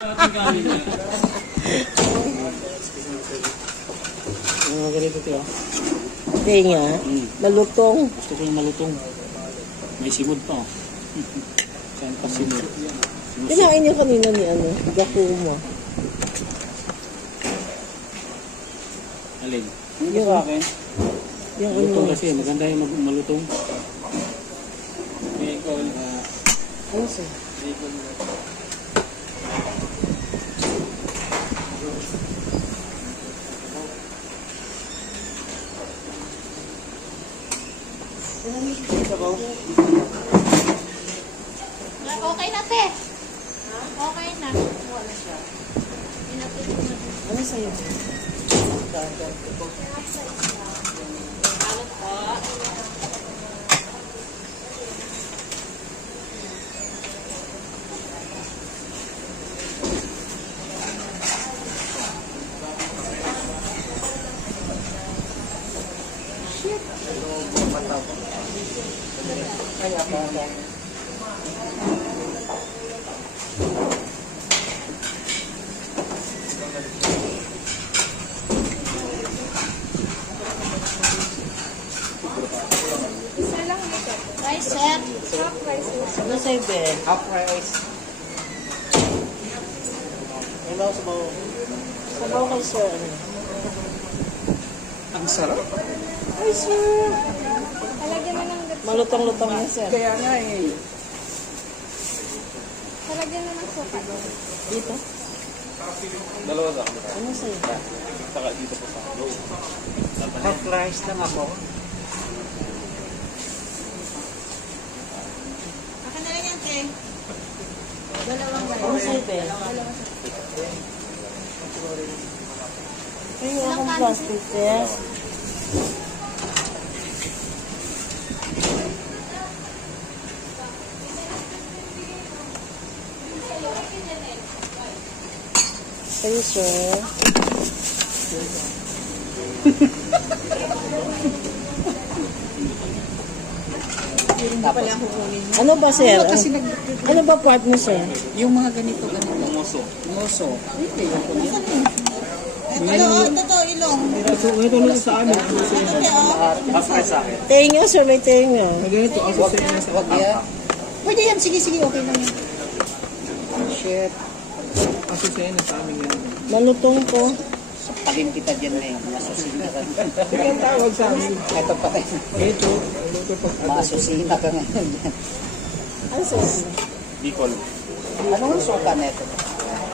Ganito ito. Tinga. Malutong. Gusto ko yung malutong. May simod pa. Saan pa simod? Kinain niyo kanina ni Gakuma. Alin? Yung sa akin. Yung malutong kasi. Maganda yung malutong. Bacon. Ano siya? Bacon. Okay na, te. Okay na. Ano sa'yo? Kaya pa lang. Isa lang ito. Rice, sir. Half rice. Ano sa'yo, be? Half rice. Hello, sabaw. Sabaw kay sir. Ang sarap. Ay, sir. Talagyan na ng gatsa. Malutong-lutong na, sir. Kaya nga eh. Talagyan na ng sopa. Dito? Dalawa sa Ano sa'yo? saka dito po sa loob. Half rice lang ako. Akin na lang yan, te. Dalawang rice. Ano sa'yo, be? Ay, yung akong plastic, sir. Sa'yo, sir. Ano ba, sir? Ano ba part mo, sir? Yung mga ganito. Ngoso. Ngoso. Ito, ilong. Ito lang sa amin. Half rice sa akin. Tenga, sir. May tenga. Ganito ako sa inyo. Wag yan. Pwede yan. Sige, okay lang yan. Shit. Aso sa inyo sa amin yan. Malutong po. Pagin kita dyan na yung masusina ka. Sige ang tawag sa amin. Ito pa tayo. Ito. Ito pa. Masusina ka ngayon dyan. Ano, sir? Bicol. Anong suka na ito?